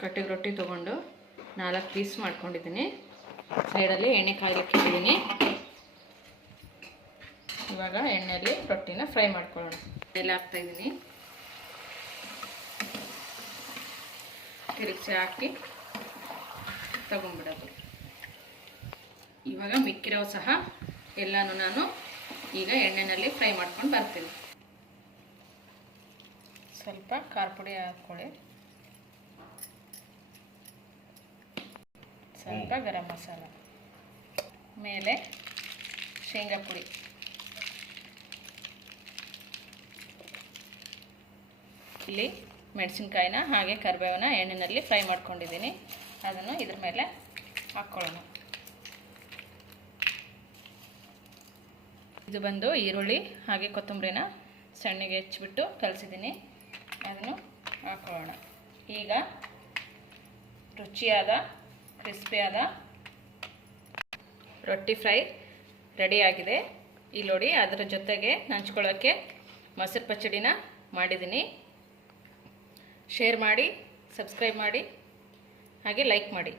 ಕಟ್ಟಿಗೆ ರೊಟ್ಟಿ ತೊಗೊಂಡು 4 ಪೀಸ್ ಮಾಡ್ಕೊಂಡಿದ್ದೀನಿ. ಸೈಡಲ್ಲಿ ಎಣ್ಣೆ ಕಾಯಲಿಕ್ಕೆ ಇಟ್ಟಿದ್ದೀನಿ. ಇವಾಗ ಎಣ್ಣೆಯಲ್ಲಿ ರೊಟ್ಟಿನ ಫ್ರೈ ಮಾಡ್ಕೊಳ್ಳೋಣ. ಎಣ್ಣೆ ಹಾಕ್ತಾಯಿದ್ದೀನಿ. ತಿರುಗಿಸಿ ಹಾಕಿ ತಗೊಂಡ್ಬಿಡೋದು. ಇವಾಗ ಮಿಕ್ಕಿರೋ ಸಹ ಎಲ್ಲನೂ ನಾನು ಈಗ ಎಣ್ಣೆಯಲ್ಲಿ ಫ್ರೈ ಮಾಡ್ಕೊಂಡು ಬರ್ತೀನಿ. ಸ್ವಲ್ಪ ಖಾರ ಪುಡಿ ಹಾಕ್ಕೊಳ್ಳಿ, ಸ್ವಲ್ಪ ಗರಂ ಮಸಾಲ, ಮೇಲೆ ಶೇಂಗಾ ಪುಡಿ, ಇಲ್ಲಿ ಮೆಣಸಿನ್ಕಾಯಿನ ಹಾಗೆ ಕರಿಬೇವನ್ನ ಎಣ್ಣೆಯಲ್ಲಿ ಫ್ರೈ ಮಾಡ್ಕೊಂಡಿದ್ದೀನಿ. ಅದನ್ನು ಇದ್ರ ಮೇಲೆ ಹಾಕ್ಕೊಳ್ಳೋಣ. ಇದು ಬಂದು ಈರುಳ್ಳಿ ಹಾಗೆ ಕೊತ್ತಂಬರಿನ ಸಣ್ಣಗೆ ಹೆಚ್ಚಿಬಿಟ್ಟು ಕಲಸಿದ್ದೀನಿ. ಅದನ್ನು ಹಾಕ್ಕೊಳ್ಳೋಣ. ಈಗ ರುಚಿಯಾದ ಕ್ರಿಸ್ಪಿಯಾದ ರೊಟ್ಟಿ ಫ್ರೈ ರೆಡಿಯಾಗಿದೆ. ಇಲ್ಲಿ ನೋಡಿ, ಅದರ ಜೊತೆಗೆ ನಂಚ್ಕೊಳ್ಳೋಕ್ಕೆ ಮೊಸರು ಪಚ್ಚಡಿನ ಮಾಡಿದ್ದೀನಿ. ಶೇರ್ ಮಾಡಿ, ಸಬ್ಸ್ಕ್ರೈಬ್ ಮಾಡಿ, ಹಾಗೆ ಲೈಕ್ ಮಾಡಿ.